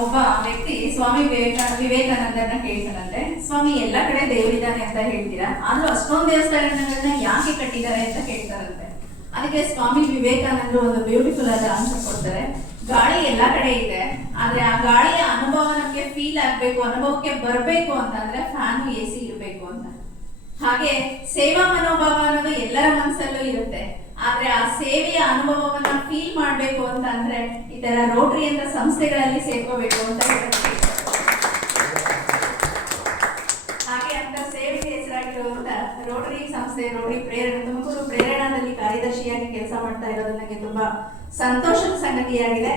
ಒಬ್ಬ ವ್ಯಕ್ತಿ ಸ್ವಾಮಿ ವಿವೇಕಾನಂದರನ್ನ ಕೇಳ್ತಾನಂತೆ, ಸ್ವಾಮಿ ಎಲ್ಲ ಕಡೆ ದೇವರಿದ್ದಾನೆ ಅಂತ ಹೇಳ್ತೀರಾ, ಆದ್ರೂ ಅಷ್ಟೊಂದು ದೇವಸ್ಥಾನಗಳನ್ನ ಯಾಕೆ ಕಟ್ಟಿದ್ದಾರೆ ಅಂತ ಕೇಳ್ತಾರಂತೆ. ಅದಕ್ಕೆ ಸ್ವಾಮಿ ವಿವೇಕಾನಂದರು ಒಂದು ಬ್ಯೂಟಿಫುಲ್ ಆದ ಆನ್ಸರ್ ಕೊಡ್ತಾರೆ. ಗಾಳಿ ಎಲ್ಲ ಕಡೆ ಇದೆ, ಆದ್ರೆ ಆ ಗಾಳಿಯ ಅನುಭವ ನಮ್ಗೆ ಫೀಲ್ ಆಗ್ಬೇಕು, ಅನುಭವಕ್ಕೆ ಬರ್ಬೇಕು ಅಂತಂದ್ರೆ ಫ್ಯಾನು AC ಇರಬೇಕು ಅಂತ. ಹಾಗೆ ಸೇವಾ ಮನೋಭಾವ ಅನ್ನೋದು ಎಲ್ಲರ ಮನಸ್ಸಲ್ಲೂ ಇರುತ್ತೆ, ಆದ್ರೆ ಆ ಸೇವೆಯ ಅನುಭವವನ್ನ ಫೀಲ್ ಮಾಡ್ಬೇಕು ಅಂತ ಅಂದ್ರೆ ಈ ತರ ರೋಟರಿ ಅಂತ ಸಂಸ್ಥೆಗಳಲ್ಲಿ ಸೇರ್ಕೋಬೇಕು ಅಂತ ಹೇಳುತ್ತೆ. ಹಾಗೆ ಅಂತ ಸೇವೆಗೆ ಹೆಸರಾಗಿರುವಂತ ರೋಟರಿ ಸಂಸ್ಥೆ ರೋಟರಿ ತುಮಕೂರು ಪ್ರೇರಣಾದಲ್ಲಿ ಕಾರ್ಯದರ್ಶಿಯಾಗಿ ಕೆಲಸ ಮಾಡ್ತಾ ಇರೋದು ನನಗೆ ತುಂಬಾ ಸಂತೋಷದ ಸಂಗತಿಯಾಗಿದೆ.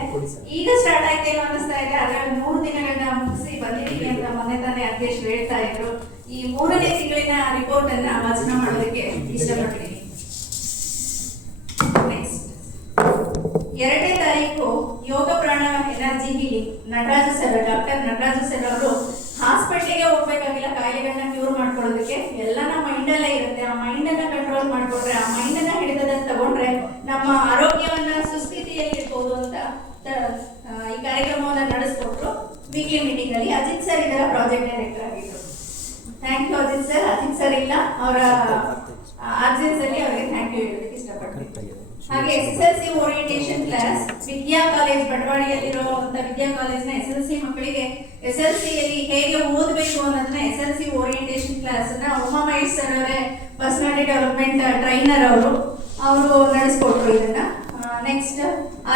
ಈಗ ಸ್ಟಾರ್ಟ್ ಆಯ್ತೇನೋ ಅನ್ನಿಸ್ತಾ ಇದೆ, ಆದ್ರೆ 3 ದಿನಗಳನ್ನ ಮುಗಿಸಿ ಬಂದಿದ್ದೀನಿ ಅಂತ ಮೊನ್ನೆ ತಾನೇ ಅಧ್ಯಕ್ಷರು ಹೇಳ್ತಾ ಇದ್ರು. ಈ 3ನೇ ತಿಂಗಳಿನ ರಿಪೋರ್ಟ್ ಅನ್ನ ವಾಚನ ಮಾಡೋದಕ್ಕೆ ಇಷ್ಟಪಡ್ತೀನಿ. 2ನೇ ತಾರೀಕು ಯೋಗ ಪ್ರಾಣ energy healing Nataraja sir, doctor Nataraja sir ಅವರು ಹಾಸ್ಪಿಟಲ್ಗೆ ಹೋಗ್ಬೇಕಾಗಿಲ್ಲ, ಕಾಯಿಲೆಗಳನ್ನ ಕ್ಯೂರ್ ಮಾಡ್ಕೊಳ್ಳೋದಕ್ಕೆ. ಎಲ್ಲ ನಮ್ಮ ಮೈಂಡ್ ಅಲ್ಲೇ ಇರುತ್ತೆ, ಆ ಮೈಂಡ್ ಅನ್ನ ಕಂಟ್ರೋಲ್ ಮಾಡ್ಕೊಂಡ್ರೆ, ಆ ಮೈಂಡ್ ಅನ್ನ ಹಿಡಿತದಲ್ಲಿ ತಗೊಂಡ್ರೆ ನಮ್ಮ ಆರೋಗ್ಯವನ್ನ ಸುಸ್ಥಿತಿಯಲ್ಲಿ ಇರ್ಬೋದು ಅಂತ ಈ ಕಾರ್ಯಕ್ರಮವನ್ನ ನಡೆಸ್ಕೊಟ್ರು. ವೀಕ್ಲಿ ಮೀಟಿಂಗ್ ಅಲ್ಲಿ ಅಜಿತ್ ಸರ್ ಇದರ ಪ್ರಾಜೆಕ್ಟ್ ಡೈರೆಕ್ಟರ್ ಆಗಿದ್ರು. Thank you Ajit sir. Ajit sir ಇಲ್ಲ, ಅವರ ಆಬ್ಸೆನ್ಸ್ ಅಲ್ಲಿ ಅವರಿಗೆ ಥ್ಯಾಂಕ್ ಯು ಹೇಳೋದಕ್ಕೆ ಇಷ್ಟಪಡ್ತೀನಿ. ಹಾಗೆ SSLC ಓರಿಯೆಂಟೇಷನ್ ಕ್ಲಾಸ್ ವಿದ್ಯಾ ಕಾಲೇಜ್ ಬಡವಾಡಿಯಲ್ಲಿರುವಂತ ವಿದ್ಯಾ ಕಾಲೇಜ್ನ SSLC ಮಕ್ಕಳಿಗೆ SSLC ಯಲ್ಲಿ ಹೇಗೆ ಓದಬೇಕು ಅನ್ನೋದನ್ನ SSLC ಓರಿಯೆಂಟೇಷನ್ ಕ್ಲಾಸ್ ಅನ್ನ ಉಮಾ ಮಹೇಶ್ ಸರ್ ಅವರೇ ಪರ್ಸನಾಲಿಟಿ ಡೆವಲಪ್ಮೆಂಟ್ ಟ್ರೈನರ್ ಅವರು ನಡೆಸ್ಕೊಟ್ರು ಇದನ್ನ. ನೆಕ್ಸ್ಟ್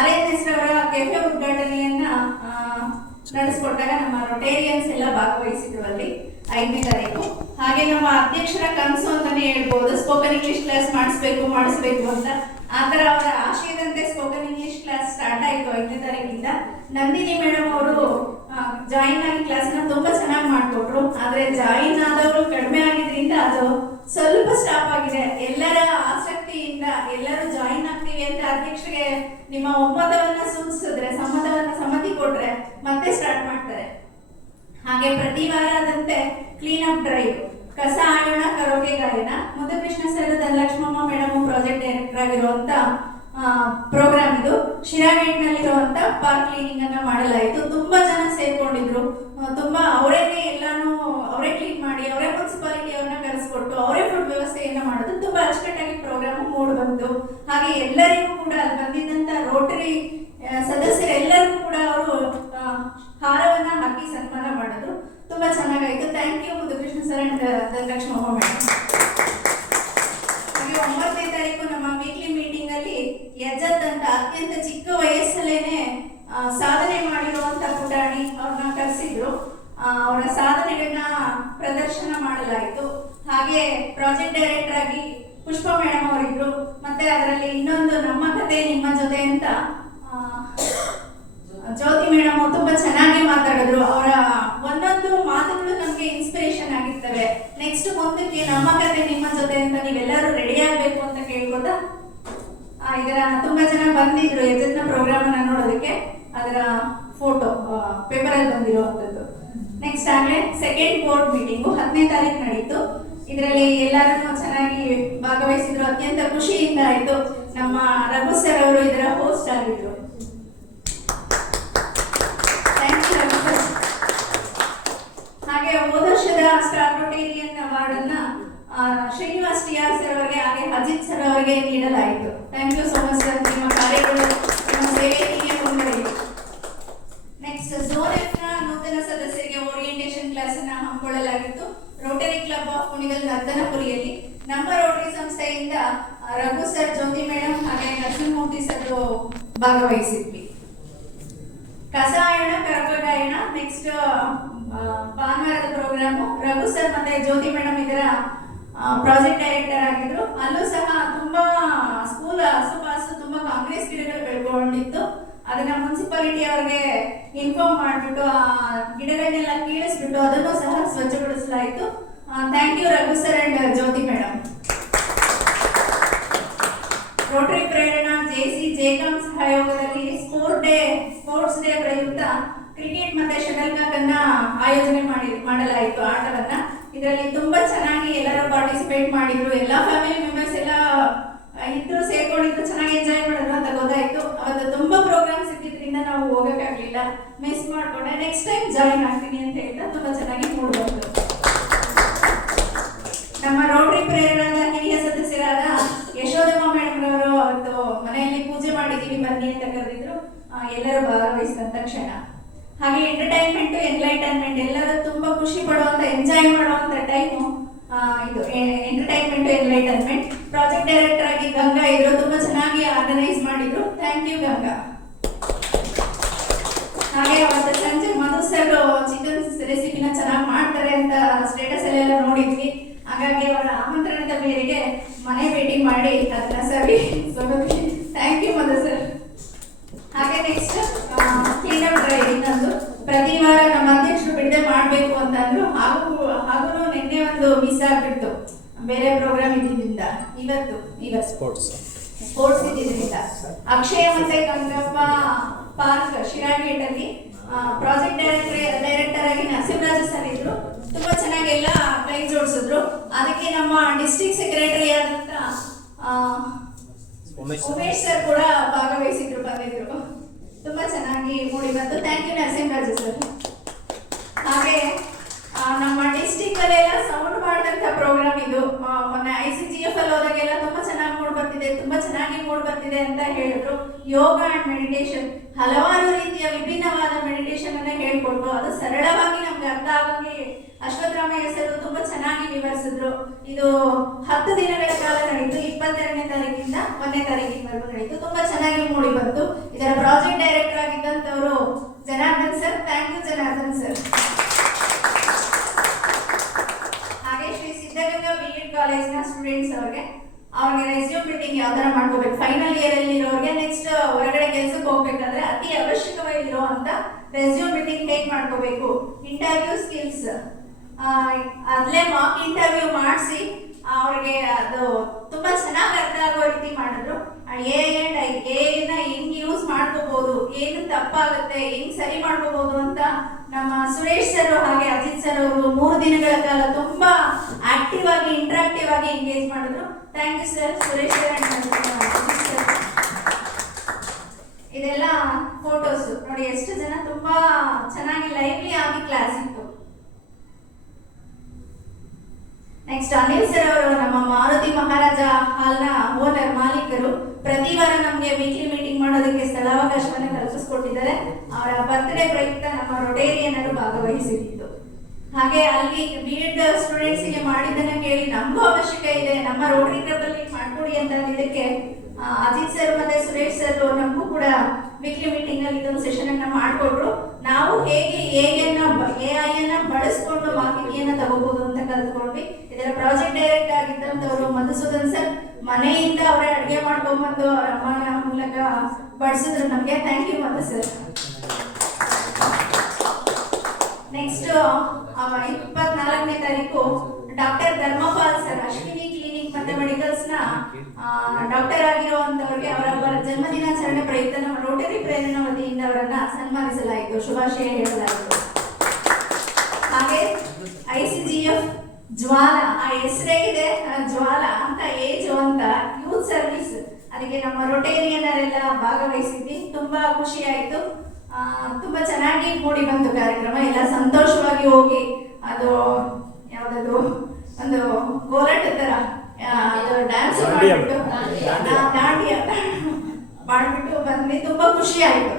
RNS ಅವರ ಕೆಫೆ ಉದ್ಘಾಟನೆಯನ್ನ ನಡೆಸ್ಕೊಟ್ಟಾಗ ನಮ್ಮ ರೊಟೇರಿಯನ್ಸ್ ಎಲ್ಲ ಭಾಗವಹಿಸಿದ್ರು ಅಲ್ಲಿ 5ನೇ ತಾರೀಕು. ಹಾಗೆ ನಮ್ಮ ಅಧ್ಯಕ್ಷರ ಕನಸು ಅಂತಾನೆ ಹೇಳ್ಬೋದು, ಸ್ಪೋಕನ್ ಇಂಗ್ಲಿಷ್ ಕ್ಲಾಸ್ ಮಾಡಿಸ್ಬೇಕು ಅಂತ. ಆತರ ಅವರ ಆಶಯದಂತೆ ಸ್ಪೋಕನ್ ಇಂಗ್ಲಿಷ್ ಕ್ಲಾಸ್ ಸ್ಟಾರ್ಟ್ ಆಯ್ತು 5ನೇ ತಾರೀಕಿಂದ. ನಂದಿನಿ ಮೇಡಮ್ ಅವರು ಜಾಯಿನ್ ಆಗಿ ಕ್ಲಾಸ್ ನ ತುಂಬಾ ಚೆನ್ನಾಗಿ ಮಾಡ್ಕೊಟ್ರು, ಆದ್ರೆ ಜಾಯಿನ್ ಆದವರು ಕಡಿಮೆ ಆಗಿದ್ರಿಂದ ಅದು ಸ್ವಲ್ಪ ಸ್ಟಾಪ್ ಆಗಿದೆ. ಎಲ್ಲರ ಆಸಕ್ತಿಯಿಂದ ಎಲ್ಲರೂ ಜಾಯಿನ್ ಆಗ್ತೀವಿ ಅಂತ ಅಧ್ಯಕ್ಷರಿಗೆ ನಿಮ್ಮ ಒಮ್ಮತವನ್ನ ಸೂಚಿಸಿದ್ರೆ, ಸಮ್ಮತಿ ಕೊಟ್ರೆ ಮತ್ತೆ ಸ್ಟಾರ್ಟ್ ಮಾಡ್ತಾರೆ. ಹಾಗೆ ಪ್ರತಿ ವಾರದಂತೆ ಕ್ಲೀನ್ ಅಪ್ ಡ್ರೈವ್, ಕಸ ಆಯೋಣ ಕರೋಕೆ ಗಾಯನ, Muddukrishna sir Dhanalakshmamma madam project director ಆಗಿರುವಂತ ಪ್ರೋಗ್ರಾಮ್ ಇದು. ಶಿರಾಗೇಟ್ ನಲ್ಲಿರುವಂತ ಪಾರ್ಕ್ ಕ್ಲೀನಿಂಗ್ ಅನ್ನ ಮಾಡಲಾಯಿತು. ತುಂಬಾ ಜನ ಸೇರ್ಕೊಂಡಿದ್ರು, ತುಂಬಾ ಅವರೇನೆ ಎಲ್ಲಾನು ಅವರೇ ಕ್ಲೀನ್ ಮಾಡಿ, ಅವರೇ ಮುನ್ಸಿಪಾಲಿಟಿ ಅವ್ರನ್ನ ಕರೆಸ್ಕೊಟ್ಟು ಅವರೇ ಫುಡ್ ವ್ಯವಸ್ಥೆಯನ್ನ ಮಾಡೋದು ತುಂಬಾ ಅಚ್ಚುಕಟ್ಟಾಗಿ ಪ್ರೋಗ್ರಾಮ್ ಮೂಡ್ ಬಂತು. ಹಾಗೆ ಎಲ್ಲರಿಗೂ ಕೂಡ ಅಲ್ಲಿ ಬಂದಿದ್ದಂತ ರೋಟರಿ ಸದಸ್ಯರೆಲ್ಲರಿಗೂ ಕೂಡ ಅವರು ಹಾರವನ್ನ ಹಾಕಿ ಸನ್ಮಾನ ಮಾಡಿದ್ರು. ತುಂಬಾ ಚೆನ್ನಾಗಾಯ್ತು. Thank you Muddukrishna sir and Dhanalakshmamma madam. ಹಾಗೆ 9ನೇ ತಾರೀಕು ನಮ್ಮ ವೀಕ್ಲಿ ಮೀಟಿಂಗ್ ಅಲ್ಲಿ ಯಜ್ಜತ್ ಅಂತ ಅತ್ಯಂತ ಚಿಕ್ಕ ವಯಸ್ಸಲ್ಲೇನೆ ಸಾಧನೆ ಮಾಡಿರುವಂತ ಪುಟಾಣಿ ಅವ್ರನ್ನ ಕರೆಸಿದ್ರು. ಅವರ ಸಾಧನೆಗಳನ್ನ ಪ್ರದರ್ಶನ ಮಾಡಲಾಯಿತು. ಹಾಗೆ ಪ್ರಾಜೆಕ್ಟ್ ಡೈರೆಕ್ಟರ್ ಆಗಿ ಪುಷ್ಪ ಮೇಡಮ್ ಅವರಿದ್ರು. ಮತ್ತೆ ಅದರಲ್ಲಿ ಇನ್ನೊಂದು ನಮ್ಮ ಕತೆ ನಿಮ್ಮ ಜೊತೆ ಅಂತ ಜ್ಯೋತಿ ಮೇಡಮ್ ತುಂಬಾ ಚೆನ್ನಾಗಿ ಮಾತಾಡಿದ್ರು. ಅವರ ಒಂದೊಂದು ಮಾತುಗಳು ನಮ್ಗೆ ಇನ್ಸ್ಪಿರೇಷನ್ ಆಗಿರ್ತವೆ. ನೆಕ್ಸ್ಟ್ ಮುಂದಕ್ಕೆ ನಮ್ಮ ಕತೆ ನಿಮ್ಮ ಜೊತೆ ಅಂತ ನೀವೆಲ್ಲರೂ ರೆಡಿ ಆಗ್ಬೇಕು ಅಂತ ಕೇಳ್ಬೋದಾ. ಇದರ ತುಂಬಾ ಜನ ಬಂದಿದ್ರು ಯಜತ್ನ ಪ್ರೋಗ್ರಾಮ್ ಅನ್ನ ನೋಡೋದಕ್ಕೆ, ಅದರ ಫೋಟೋ ಪೇಪರ್ ಅಲ್ಲಿ ಬಂದಿರುವಂತದ್ದು. ನೆಕ್ಸ್ಟ್ ಆಗಲೇ ಸೆಕೆಂಡ್ ಬೋರ್ಡ್ ಮೀಟಿಂಗು 10ನೇ ತಾರೀಕು ನಡೀತು. ಇದರಲ್ಲಿ ಎಲ್ಲರೂ ಚೆನ್ನಾಗಿ ಭಾಗವಹಿಸಿದ್ರು, ಅತ್ಯಂತ ಖುಷಿಯಿಂದ ಆಯ್ತು. ನಮ್ಮ ರಘು ಸರ್ ಅವರು ಇದರ ಹೋಸ್ಟ್ ಆಗಿದ್ರು. ಹಾಗೆ ಹೋದ ವರ್ಷದ ಸ್ಟಾರ್ ರೊಟೇರಿಯನ್ ಅವಾರ್ಡ್ ಅನ್ನ ಶ್ರೀನಿವಾಸ್ TR ಸರ್ ಅವರಿಗೆ ಹಾಗೆ ಅಜಿತ್ ಸರ್ ಅವರಿಗೆ ನೀಡಲಾಯಿತು. Thank you so much sir, ನಿಮ್ಮ ಕಾರ್ಯಗಳು ನಿಮ್ಮ ಸೇವೆ ಹೀಗೆ ಮುಂದುವರಿಯಿತು. ನೆಕ್ಸ್ಟ್ ಝೋನ್ F ನ ನೂತನ ಸದಸ್ಯರಿಗೆ ಓರಿಯೆಂಟೇಷನ್ ಕ್ಲಾಸ್ ಅನ್ನ ಹಮ್ಮಿಕೊಳ್ಳಲಾಗಿತ್ತು ರೋಟರಿ ಕ್ಲಬ್ ಆಫ್ ಕುಣಿಗಲ್ ನರ್ತನಪುರಿಯಲ್ಲಿ. ನಮ್ಮ ರೋಟರಿ ಸಂಸ್ಥೆಯಿಂದ ರಘು ಸರ್, ಜ್ಯೋತಿ ಮೇಡಮ್ ಹಾಗೆ ನರಸಿಂಹಮೂರ್ತಿ ಸರ್ ಭಾಗವಹಿಸಿದ್ವಿ. ಕಸಾಯಣ ಕರಪಗಾಯಣ ನೆಕ್ಸ್ಟ್ ಭಾನುವಾರದ ಪ್ರೋಗ್ರಾಮು. ರಘು ಸರ್ ಮತ್ತೆ ಜ್ಯೋತಿ ಮೇಡಮ್ ಇದರ ಪ್ರಾಜೆಕ್ಟ್ ಡೈರೆಕ್ಟರ್ ಆಗಿದ್ರು. ಅಲ್ಲೂ ಸಹ ತುಂಬಾ ಸ್ಕೂಲ್ ಆಸುಪಾಸು ತುಂಬಾ ಕಾಂಗ್ರೆಸ್ ಗಿಡಗಳು ಬೆಳ್ಕೊಂಡಿತ್ತು. ಅದನ್ನ ಮುನ್ಸಿಪಾಲಿಟಿ ಅವರಿಗೆ ಇನ್ಫಾರ್ಮ್ ಮಾಡಿಬಿಟ್ಟು ಆ ಗಿಡಗಳನ್ನೆಲ್ಲ ಕೀಳಿಸ್ಬಿಟ್ಟು ಅದನ್ನು ಸಹ ಸ್ವಚ್ಛಗೊಳಿಸಲಾಯಿತು. Thank you Raghu sir and Jyothi madam. Rotary Prerana JCJCOM ಸಹಯೋಗದಲ್ಲಿ ಸ್ಪೋರ್ಟ್ಸ್ ಡೇ ಪ್ರಯುಕ್ತ ಕ್ರಿಕೆಟ್ ಮತ್ತೆ ಶಟಲ್ ಕಾಕ್ ಅನ್ನ ಆಯೋಜನೆ ಮಾಡಲಾಯಿತು ಆಟವನ್ನ. ಇದರಲ್ಲಿ ತುಂಬಾ ಚೆನ್ನಾಗಿ ಎಲ್ಲರೂ ಪಾರ್ಟಿಸಿಪೇಟ್ ಮಾಡಿದ್ರು. ಎಲ್ಲಾ ಫ್ಯಾಮಿಲಿ ಮೆಂಬರ್ಸ್ ಎಲ್ಲ ಇದ್ರು, ಸೇರ್ಕೊಂಡಿದ್ರು, ಚೆನ್ನಾಗಿ ಎಂಜಾಯ್ ಮಾಡಿದ್ರು ಅಂತ ಗೊತ್ತಾಯ್ತು. ಅವತ್ತು ತುಂಬಾ ಪ್ರೋಗ್ರಾಮ್ಸ್ ಇದ್ದಿದ್ರಿಂದ ನಾವು ಹೋಗಕ್ಕಾಗ್ಲಿಲ್ಲ, ಮಿಸ್ ಮಾಡ್ಕೊಂಡೆ, ನೆಕ್ಸ್ಟ್ ಟೈಮ್ ಜಾಯಿನ್ ಆಗ್ತೀನಿ ಅಂತ ಹೇಳ್ತಾ ತುಂಬಾ ಚೆನ್ನಾಗಿ ಮೂಡ್ ಬಂತು. ನಮ್ಮ ರೋಟರಿ ಪ್ರೇರಣಾದ ಹಿರಿಯ ಸದಸ್ಯರಾದ ಯಶೋಧಮ್ಮ ಮೇಡಮ್ ರವರು ಅವತ್ತು ಮನೆಯಲ್ಲಿ ಪೂಜೆ ಮಾಡಿದೀವಿ ಬನ್ನಿ ಅಂತ ಕರೆದಿದ್ರು. ಎಲ್ಲರೂ ಭಾಗವಹಿಸಿದಂತ ಕ್ಷಣ. ಹಾಗೆ ಎಂಟರ್ಟೈನ್ಮೆಂಟ್ ಎನ್ಲೈಟನ್ಮೆಂಟ್ ಎಲ್ಲರೂ ತುಂಬಾ ಖುಷಿ ಪಡುವಂತ ಎಂಜಾಯ್ ಮಾಡುವಂತ ಟೈಮು ಇದು ಎಂಟರ್ಟೈನ್ಮೆಂಟ್ ಎನ್ಲೈಟನ್ಮೆಂಟ್. ಪ್ರಾಜೆಕ್ಟ್ ಡೈರೆಕ್ಟರ್ ಆಗಿ ಗಂಗಾ ಇದ್ರು, ತುಂಬಾ ಚೆನ್ನಾಗಿ ಆರ್ಗನೈಸ್ ಮಾಡಿದ್ರು. Thank you Ganga. ಹಾಗೆ ಅವತ್ತು ಸಂಜೆ ಮಧು ಸರ್ ಚಿಕನ್ ರೆಸಿಪಿನ ಚೆನ್ನಾಗಿ ಮಾಡ್ತಾರೆ ಅಂತ ಸ್ಟೇಟಸ್ ಅಲ್ಲೆಲ್ಲ ನೋಡಿದ್ವಿ. ಹಾಗಾಗಿ ಅವರ ಆಮಂತ್ರಣದ ಮೇರೆಗೆ ಮನೆ ಭೇಟಿ ಮಾಡಿ ಅದನ್ನ ಸರಿ ಖುಷಿ. Thank you Madhu sir. ಹಾಗೆ ನೆಕ್ಸ್ಟ್ ಕ್ಲೀನಪ್ ಡ್ರೈವ್ ಇನ್ನೊಂದು ಪ್ರತಿ ವಾರ ನಮ್ಮ ಅಧ್ಯಕ್ಷರು ಬಿಡದೆ ಮಾಡಬೇಕು ಅಂತ ಅಂದ್ರು. ಹಾಗೂ ನಿನ್ನೆ ಒಂದು ಮಿಸ್ ಆಗ್ಬಿಡ್ತು, ಬೇರೆ ಪ್ರೋಗ್ರಾಮ್ ಇದ್ದಿದ್ದರಿಂದ. ಇವತ್ತು ಸ್ಪೋರ್ಟ್ಸ್ ಇದ್ದಿದ್ದರಿಂದ ಅಕ್ಷಯ ಮತ್ತೆ ಗಂಗಪ್ಪ ಪಾರ್ಕ್ ಶಿರಾಗೇಟ್ ಅಲ್ಲಿ ಪ್ರಾಜೆಕ್ಟ್ ಡೈರೆಕ್ಟರ್ ಆಗಿ ನರಸಿಂಹರಾಜು ಸರ್ ಇದ್ರು. ತುಂಬಾ ಚೆನ್ನಾಗಿ ಎಲ್ಲ ಕೈ ಜೋಡಿಸಿದ್ರು. ಅದಕ್ಕೆ ನಮ್ಮ ಡಿಸ್ಟ್ರಿಕ್ಟ್ ಸೆಕ್ರೆಟರಿ ಆದಂತ ಉಮೇಶ್ ಸರ್ ಕೂಡ ಭಾಗವಹಿಸಿದ್ರು, ಬಂದಿದ್ರು. ತುಂಬಾ ಚೆನ್ನಾಗಿ ಮೂಡಿ ಬಂತು. Thank you Narasimharaju sir. ಹಾಗೆ ನಮ್ಮ ಡಿಸ್ಟ್ರಿಕ್ಟ್ ಅಲ್ಲೆಲ್ಲ ಸೌಂಡ್ ಮಾಡಿದಂತ ಪ್ರೋಗ್ರಾಮ್ ಇದು. ಮೊನ್ನೆ ICGF ಅಲ್ಲಿ ಹೋದಾಗೆಲ್ಲ ತುಂಬಾ ಚೆನ್ನಾಗಿ ಮೂಡ್ ಬರ್ತಿದೆ, ತುಂಬಾ ಚೆನ್ನಾಗಿ ಮೂಡ್ ಬರ್ತಿದೆ ಅಂತ ಹೇಳಿದ್ರು. ಯೋಗ ಅಂಡ್ ಮೆಡಿಟೇಷನ್ ಹಲವಾರು ರೀತಿಯ ವಿಭಿನ್ನವಾದ ಮೆಡಿಟೇಷನ್ ಅನ್ನ ಹೇಳ್ಕೊಟ್ರು. ಅದು ಸರಳವಾಗಿ ನಮ್ಗೆ ಅರ್ಥ ಆಗಿ ಅಶ್ವತ್ಥರಾಮಯ್ಯ ಸರ್ ತುಂಬಾ ಚೆನ್ನಾಗಿ ವಿವರಿಸಿದ್ರು. ಇದು 10 ದಿನಗಳ ಕಾಲ ನಡೆಯಿತು. 22ನೇ ತಾರೀಕಿಂದ 1ನೇ ತಾರೀಕಿನವರೆಗೂ ನಡೆಯಿತು. ತುಂಬಾ ಚೆನ್ನಾಗಿ ಮೂಡಿ ಬಂತು. ಇದರ ಪ್ರಾಜೆಕ್ಟ್ ಡೈರೆಕ್ಟರ್ ಆಗಿದ್ದಂತವರು Janardhan sir. Thank you Janardhan sir. ಹಾಗೆ ಶ್ರೀ ಸಿದ್ಧಗಂಗಾ BEd ಕಾಲೇಜಿನ ಸ್ಟೂಡೆಂಟ್ಸ್ ಅವ್ರಿಗೆ ರೆಸ್ಯೂಮ್ ಮೀಟಿಂಗ್ ಯಾವ ತರ ಮಾಡ್ಕೋಬೇಕು, ಫೈನಲ್ ಇಯರ್ ಅಲ್ಲಿ ಇರೋರಿಗೆ ನೆಕ್ಸ್ಟ್ ಹೊರಗಡೆ ಕೆಲಸಕ್ಕೆ ಹೋಗ್ಬೇಕಾದ್ರೆ ಅತಿ ಅವಶ್ಯಕವಾಗಿರೋ ಅಂತ ರೆಸ್ಯೂಮ್ ಮೀಟಿಂಗ್ ಹೇಗೆ ಮಾಡ್ಕೋಬೇಕು, ಇಂಟರ್ವ್ಯೂ ಸ್ಕಿಲ್ಸ್ ಅದ್ಲೇ ಮಾಕ್ ಇಂಟರ್ವ್ಯೂ ಮಾಡಿಸಿ ಅವ್ರಿಗೆ ಅದು ತುಂಬಾ ಚೆನ್ನಾಗಿ ಅರ್ಥ ಆಗೋ ರೀತಿ ಮಾಡಿದ್ರು. ಎನ ಹೆಂಗ್ ಯೂಸ್ ಮಾಡ್ಕೋಬಹುದು, ಏನು ತಪ್ಪಾಗುತ್ತೆ, ಹೆಂಗ್ ಸರಿ ಮಾಡ್ಕೋಬಹುದು ಅಂತ ನಮ್ಮ ಸುರೇಶ್ ಸರ್ ಹಾಗೆ ಅಜಿತ್ ಸರ್ ಅವರು 3 ದಿನಗಳ ಕಾಲ ತುಂಬಾ ಆಕ್ಟಿವ್ ಆಗಿ ಇಂಟರಾಕ್ಟಿವ್ ಆಗಿ ಎಂಗೇಜ್ ಮಾಡಿದ್ರು. Thank you sir Suresh sir and Ajit sir. ಇದೆಲ್ಲ ಫೋಟೋಸ್ ನೋಡಿ, ಎಷ್ಟು ಜನ ತುಂಬಾ ಚೆನ್ನಾಗಿ ಲೈವ್ಲಿ ಆಗಿ ಕ್ಲಾಸ್ ಇತ್ತು. ನೆಕ್ಸ್ಟ್ ಅನಿಲ್ ಸರ್ ಅವರು ನಮ್ಮ ಮಾರುತಿ ಮಹಾರಾಜ ಹಾಲ್ನ ಓನರ್ ಮಾಲೀಕರು. ಪ್ರತಿ ವಾರ ನಮ್ಗೆ ವೀಕ್ಲಿ ಮೀಟಿಂಗ್ ಮಾಡೋದಕ್ಕೆ ಸ್ಥಳಾವಕಾಶವನ್ನು ಕಲ್ಪಿಸಿಕೊಟ್ಟಿದ್ದಾರೆ. ಅವರ ಬರ್ತ್ಡೇ ಪ್ರಯುಕ್ತ ನಮ್ಮ ರೊಟೇರಿಯನ್ನರು ಭಾಗವಹಿಸಿದ್ದು. ಹಾಗೆ ಅಲ್ಲಿ BEd ಸ್ಟೂಡೆಂಟ್ಸ್ ಗೆ ಮಾಡಿದ್ದನ್ನ ಕೇಳಿ ನಮಗೂ ಅವಶ್ಯಕ ಇದೆ, ನಮ್ಮ ರೋಟರಿ ಕ್ಲಬ್ ಅಲ್ಲಿ ಮಾಡ್ಕೊಡಿ ಅಂತ ಅಂದಿದ್ದಕ್ಕೆ ಅಜಿತ್ ಸರ್ ಮತ್ತೆ ಸುರೇಶ್ ಸರ್ ನಮಗೂ ಕೂಡ ವೀಕ್ಲಿ ಮೀಟಿಂಗ್ ಅಲ್ಲಿ ಇದೊಂದು ಸೆಷನ್ ಅನ್ನ ಮಾಡಿಕೊಟ್ರು. ನಾವು ಹೇಗೆ AI ಅನ್ನ ಬಳಸ್ಕೊಂಡು ಮಾಹಿತಿಯನ್ನ ತಗೋಬಹುದು ಅಂತ ಕಲ್ತ್ಕೊಂಡ್ವಿ. ಇದರ ಪ್ರಾಜೆಕ್ಟ್ ಡೈರೆಕ್ಟ್ ಆಗಿದ್ದಂತವರು ಮಧುಸೂದನ್ ಸರ್ ಮನೆಯಿಂದ ಅವರೇ ಅಡುಗೆ ಮಾಡ್ಕೊಂಡ್ಬಂದು ಅವರ ಅಮ್ಮನ ಮೂಲಕ ಬಡಿಸಿದ್ರು ನಮ್ಗೆ. Thank you Madhu sir. Next 24ನೇ ತಾರೀಕು doctor Dharmapal sir Ashwini clinic ಮತ್ತೆ ಮೆಡಿಕಲ್ಸ್ ನ ಡಾಕ್ಟರ್ ಆಗಿರುವಂತವರಿಗೆ ಅವರ ಜನ್ಮದಿನಾಚರಣೆ ಪ್ರಯುಕ್ತ ನಮ್ಮ ರೋಟರಿ ಪ್ರೇರಣಾ ವತಿಯಿಂದ ಅವರನ್ನ ಸನ್ಮಾನಿಸಲಾಯಿತು, ಶುಭಾಶಯ ಹೇಳಲಾಯಿತು. ಹಾಗೆ ICGF ಜ್ವಾಲ, ಆ ಹೆಸರೇಗಿದೆ ಜ್ವಾಲ ಅಂತ, ಏಜ್ ಅಂತ ಯೂತ್ ಸರ್ವಿಸ್, ಅದಕ್ಕೆ ನಮ್ಮ ರೊಟೇರಿಯನ್ನರೆಲ್ಲ ಭಾಗವಹಿಸಿದ್ವಿ. ತುಂಬಾ ಖುಷಿ ಆಯ್ತು. ತುಂಬಾ ಚೆನ್ನಾಗಿ ಮೂಡಿ ಬಂತು ಕಾರ್ಯಕ್ರಮ. ಎಲ್ಲ ಸಂತೋಷವಾಗಿ ಹೋಗಿ ಅದು ಯಾವ್ದದು ಒಂದು ಗೋಲಾಟ ತರ ಡ್ಯಾನ್ಸ್ ಮಾಡ್ಬಿಟ್ಟು ಬಂದ್ವಿ. ತುಂಬಾ ಖುಷಿ ಆಯ್ತು.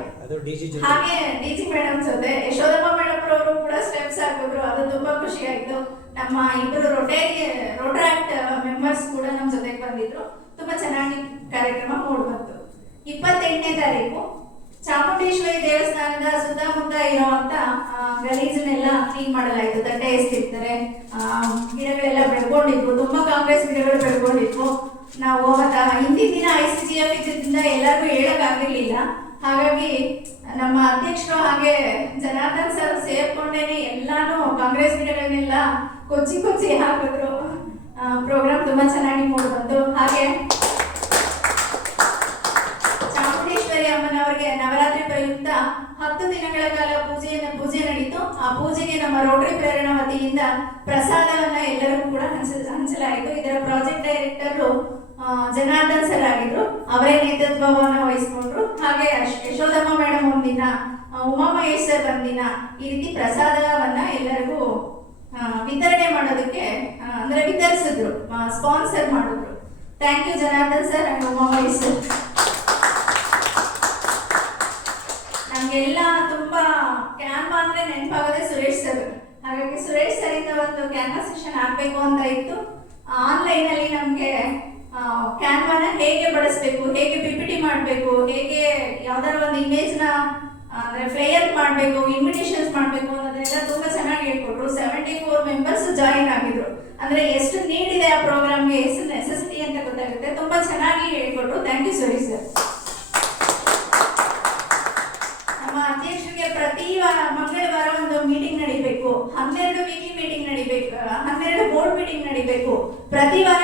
ಹಾಗೆ DG ಮೇಡಮ್ ಜೊತೆ ಯಶೋಧಮ್ಮ ಮೇಡಮ್ ಅವರು ಕೂಡ ಸ್ಟೆಪ್ಸ್ ಹಾಕಿದ್ರು. ಅದು ತುಂಬಾ ಖುಷಿ ಆಯ್ತು. ನಮ್ಮ ಇಬ್ಬರು ರೋಟ್ರಾಕ್ಟ್ ಮೆಂಬರ್ಸ್ ಕೂಡ ನಮ್ಮ ಜೊತೆಗೆ ಬಂದಿದ್ರು. ತುಂಬಾ ಚೆನ್ನಾಗಿ ಕಾರ್ಯಕ್ರಮ ಮೂಡ್ ಬಂತು. 28ನೇ ತಾರೀಕು ಚಾಮುಂಡೇಶ್ವರಿ ದೇವಸ್ಥಾನದ ಸುತ್ತಮುತ್ತ ಇರುವಂತ ಗಲೀಜನ್ನೆಲ್ಲ ಕ್ಲೀನ್ ಮಾಡಲಾಯಿತು. ತಟ್ಟೆ ಎಸ್ತಿರ್ತಾರೆ, ಗಿಡಗಳೆಲ್ಲ ಬೆಳ್ಕೊಂಡಿದ್ವು, ತುಂಬಾ ಕಾಂಗ್ರೆಸ್ ಗಿಡಗಳು ಬೆಳ್ಕೊಂಡಿದ್ವು. ನಾವು ಹಿಂದಿನ ದಿನ ICGF ಇದ್ರಿಂದ ಎಲ್ಲರಿಗೂ ಹೇಳಕ್ ಆಗಿರ್ಲಿಲ್ಲ. ಹಾಗಾಗಿ ನಮ್ಮ ಅಧ್ಯಕ್ಷರು ಹಾಗೆ ಜನಾರ್ದನ್ ಸರ್ ಸೇರ್ಕೊಂಡೇನೆ ಎಲ್ಲಾನು ಕಾಂಗ್ರೆಸ್ ಗಿಡಗಳನ್ನೆಲ್ಲ ಕೊಚ್ಚಿ ಹಾಕಿದ್ರು. ಪ್ರೋಗ್ರಾಮ್ ತುಂಬಾ ಚೆನ್ನಾಗಿ ಮೂಡಿ ಬಂತು. ಹಾಗೆ ಚಾಮುಂಡೇಶ್ವರಿ ಅಮ್ಮನವರಿಗೆ ನವರಾತ್ರಿ ಪ್ರಯುಕ್ತ 10 ದಿನಗಳ ಕಾಲ ಪೂಜೆ ನಡೀತು. ಆ ಪೂಜೆಗೆ ನಮ್ಮ ರೋಟರಿ ಪ್ರೇರಣಾ ವತಿಯಿಂದ ಪ್ರಸಾದವನ್ನ ಎಲ್ಲರಿಗೂ ಕೂಡ ಹಂಚಲಾಯಿತು. ಇದರ ಪ್ರಾಜೆಕ್ಟ್ ಡೈರೆಕ್ಟರ್ ಜನಾರ್ದನ್ ಸರ್ ಆಗಿದ್ರು, ಅವರೇ ನೇತೃತ್ವವನ್ನು ವಹಿಸ್ಕೊಂಡ್ರು. ಹಾಗೆ ಯಶೋದಮ್ಮ ಮೇಡಮ್ ಒಂದಿನ, ಉಮಾ ಮಹೇಶ್ ಸರ್ ಒಂದಿನ ಈ ರೀತಿ ಪ್ರಸಾದವನ್ನ ಎಲ್ಲರಿಗೂ ವಿತರಣೆ ಮಾಡೋದಕ್ಕೆ ಅಂದ್ರೆ ವಿತರಿಸಿದ್ರು, ಸ್ಪಾನ್ಸರ್ ಮಾಡಿದ್ರು. Thank you Janardhan sir and Uma Mahesh sir. ನಮ್ಗೆಲ್ಲ ತುಂಬಾ ಕ್ಯಾನ್ವಾ ಅಂದ್ರೆ ನೆನಪಾಗೋದೇ ಸುರೇಶ್ ಸರ್. ಹಾಗಾಗಿ ಸುರೇಶ್ ಸರ್ ಇಂದ ಒಂದು ಕ್ಯಾನ್ವಾ ಸೆಷನ್ ಆಗ್ಬೇಕು ಅಂತ ಇತ್ತು. ಆನ್ಲೈನ್ ಅಲ್ಲಿ ನಮ್ಗೆ ಕ್ಯಾನ್ವಾನ ಹೇಗೆ ಬಳಸಬೇಕು, ಹೇಗೆ ಪಿಪಿಟಿ ಮಾಡಬೇಕು, ಹೇಗೆ ಯಾವ್ದಾರ ಒಂದು ಇಮೇಜ್ ನ ಅಂದ್ರೆ ಫ್ಲೇಯರ್ ಮಾಡಬೇಕು, ಇನ್ವಿಟೇಷನ್ಸ್ ಮಾಡಬೇಕು ಅನ್ನೋದನ್ನೆಲ್ಲ ತುಂಬಾ ಚೆನ್ನಾಗಿ ಹೇಳ್ಕೊಟ್ರು. 74 ಮೆಂಬರ್ಸ್ ಜಾಯಿನ್ ಆಗಿದ್ರು. ಅಂದ್ರೆ ಎಷ್ಟು ನೀಡ್ ಇದೆ ಆ ಪ್ರೋಗ್ರಾಮ್ಗೆ, ಎಷ್ಟು ನೆಸೆಸಿಟಿ ಅಂತ ಗೊತ್ತಾಗುತ್ತೆ. ತುಂಬಾ ಚೆನ್ನಾಗಿ ಹೇಳ್ಕೊಟ್ರು. Thank you Suresh sir. ನಮ್ಮ ಅಧ್ಯಕ್ಷರಿಗೆ ಪ್ರತಿ ಮಂಗಳವಾರ ಒಂದು ಮೀಟಿಂಗ್ ನಡಿಬೇಕು, 12 ವೀಕ್ಲಿ ಮೀಟಿಂಗ್ ನಡಿಬೇಕು, 12 ಬೋರ್ಡ್ ಮೀಟಿಂಗ್ ನಡಿಬೇಕು. ಪ್ರತಿ ವಾರ